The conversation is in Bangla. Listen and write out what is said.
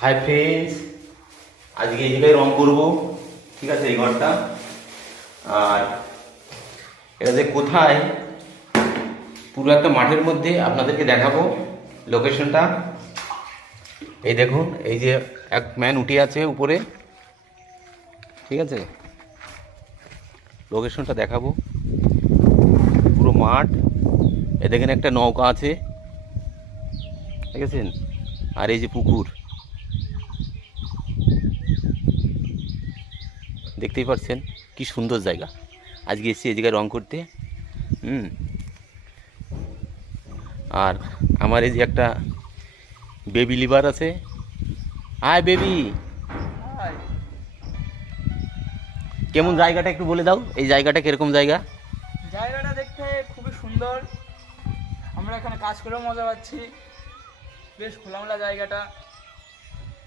হাই ফ্রেন্ডস, আজকে এই জায়গায় রং করবো, ঠিক আছে, এই ঘরটা। আর এটা যে কোথায়, পুরো একটা মাঠের মধ্যে আপনাদেরকে দেখাবো লোকেশনটা। এই দেখুন, এই যে এক ম্যান উঠে আছে উপরে, ঠিক আছে, লোকেশনটা দেখাবো। পুরো মাঠ, এ দেখেন একটা নৌকা আছে, দেখেছেন, আর এই যে পুকুর দেখতেই পাচ্ছেন, কি সুন্দর জায়গা। আজকে এসেছি এই জায়গায় রং করতে। আর আমার এই যে একটা বেবি লিভার আছে। হাই বেবি, কেমন জায়গাটা একটু বলে দাও, এই জায়গাটা কিরকম জায়গা? জায়গাটা দেখতে খুবই সুন্দর। আমরা এখানে কাজ করেও মজা পাচ্ছি। বেশ খোলামেলা জায়গাটা।